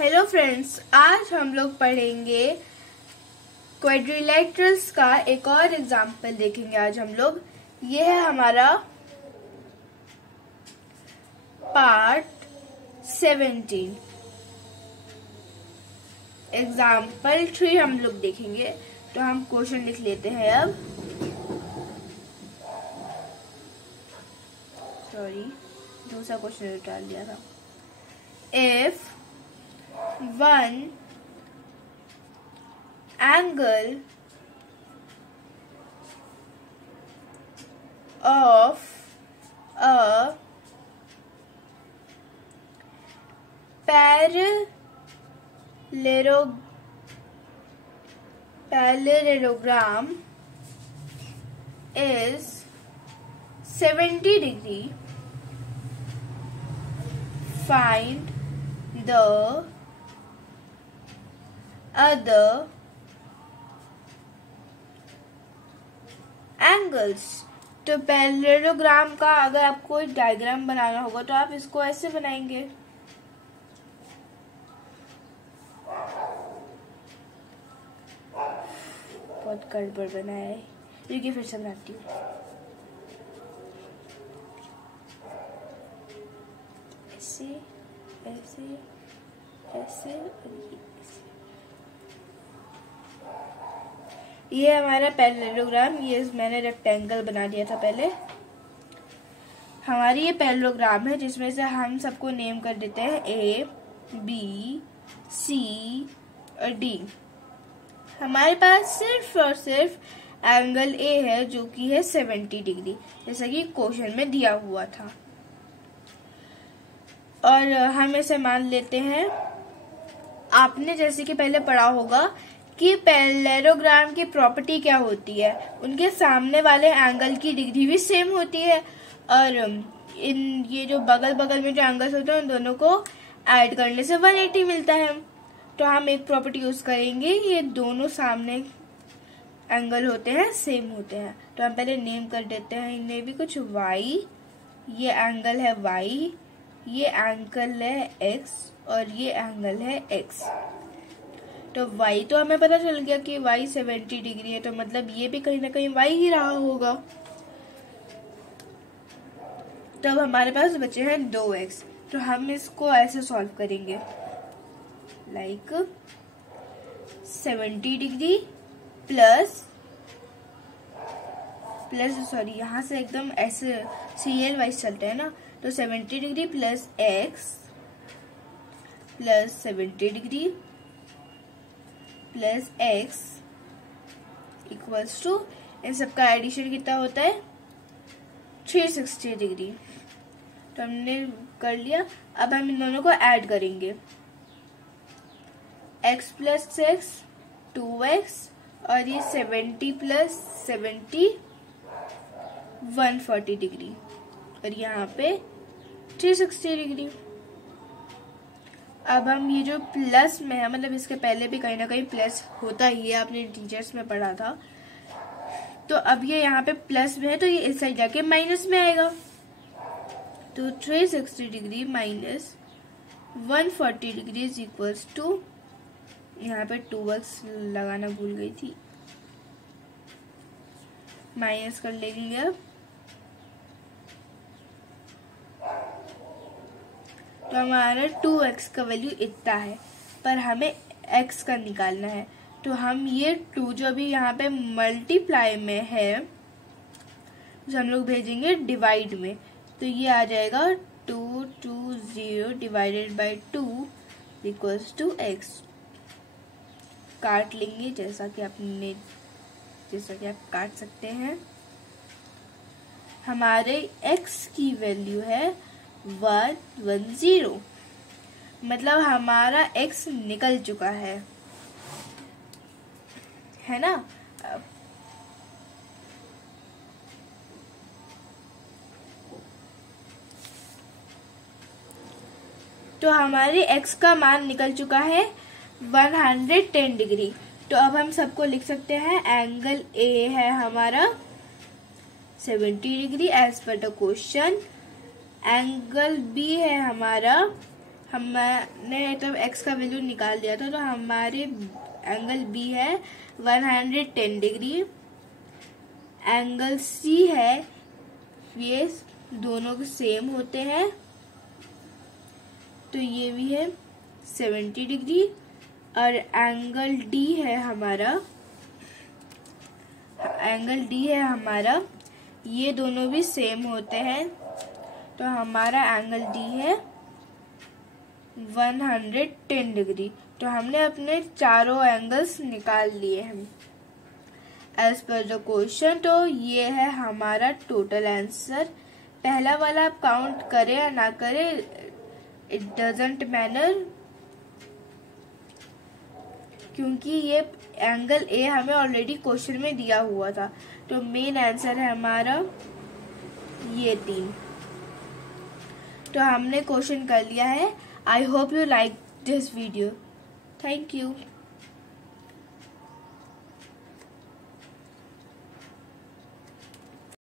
Hello friends, आज हम लोग पढ़ेंगे क्वाड्रिलेटरल्स का एक और एग्जाम्पल देखेंगे। आज हम लोग ये है हमारा पार्ट 17 एग्जाम्पल 3 हम लोग देखेंगे। तो हम क्वेश्चन लिख लेते हैं अब। सॉरी, दूसरा क्वेश्चन डाल दिया था। If one angle of a parallelogram is 70 degree, find the other angles। तो पैरेललोग्राम का अगर आपको डायग्राम बनाना होगा तो आप इसको ऐसे बनाएंगे। बहुत गड़बड़ बना है, रुकिए फिर से बनाती हूँ। ऐसे ऐसे ऐसे ये हमारा पैरेललोग्राम, ये मैंने रेक्टेंगल बना दिया था पहले। हमारी ये पैरेललोग्राम है जिसमें से हम सबको नेम कर देते हैं ए, बी, सी और डी। हमारे पास सिर्फ और सिर्फ एंगल ए है जो कि है 70 डिग्री, जैसा कि क्वेश्चन में दिया हुआ था। और हम इसे मान लेते हैं। आपने जैसे कि पहले पढ़ा होगा कि पैरेललोग्राम की प्रॉपर्टी क्या होती है, उनके सामने वाले एंगल की डिग्री भी सेम होती है और ये जो बगल बगल में जो एंगल्स होते हैं उन दोनों को ऐड करने से 180 मिलता है। तो हम एक प्रॉपर्टी यूज करेंगे, ये दोनों सामने एंगल होते हैं सेम होते हैं। तो हम पहले नेम कर देते हैं इन्हें भी कुछ y, ये एंगल है y, ये एंगल है x और ये एंगल है x। तो y तो हमें पता चल गया कि y 70 डिग्री है, तो मतलब ये भी कहीं ना कहीं y ही रहा होगा। तो अब हमारे पास बचे हैं 2x। तो हम इसको ऐसे सॉल्व करेंगे, लाइक 70 डिग्री प्लस सॉरी यहाँ से एकदम ऐसे सीरियल वाइज चलते हैं ना। तो 70 degree plus x plus 70 degree plus x equals to, इन सबका एडिशन कितना होता है 360 डिग्री। तो हमने कर लिया। अब हम इन दोनों को ऐड करेंगे, x प्लस 6 2x और ये 70 प्लस 70 140 डिग्री और यहाँ पे 360 डिग्री। अब हम ये जो प्लस में है, मतलब इसके पहले भी कहीं ना कहीं प्लस होता ही है, आपने टीचर्स में पढ़ा था। तो अब ये यहाँ पे प्लस में है तो ये इस साइड जाके माइनस में आएगा। तो 360 degree minus 140 degree is equals to, यहाँ पे 2x लगाना भूल गई थी, माइनस कर लेंगे अब। तो हमारा 2x का वैल्यू इतना है, पर हमें x का निकालना है। तो हम ये 2 जो अभी यहाँ पे मल्टीप्लाई में है तो हम लोग भेजेंगे डिवाइड में। तो ये आ जाएगा 220 divided by 2 equals to x। काट लेंगे जैसा कि आप काट सकते हैं। हमारे x की वैल्यू है 110, मतलब हमारा x निकल चुका है ना। तो हमारे x का मान निकल चुका है 110 डिग्री। तो अब हम सबको लिख सकते हैं, एंगल A है हमारा 70 degree as per the question, angle B है हमारा हमने तब x का वैल्यू निकाल लिया था, तो हमारे एंगल B है 110 डिग्री, एंगल C है, ये दोनों के सेम होते हैं, तो ये भी है 70 डिग्री, और एंगल D है हमारा, ये दोनों भी सेम होते हैं, तो हमारा एंगल D है 110 डिग्री। तो हमने अपने चारों एंगल्स निकाल लिए हैं एज पर द क्वेश्चन। तो ये है हमारा टोटल आंसर। पहला वाला आप काउंट करें या ना करें, इट डजंट मैटर, क्योंकि ये एंगल ए हमें ऑलरेडी क्वेश्चन में दिया हुआ था। तो मेन आंसर है हमारा ये 3। तो हमने क्वेश्चन कर लिया है। I hope you like this video. Thank you.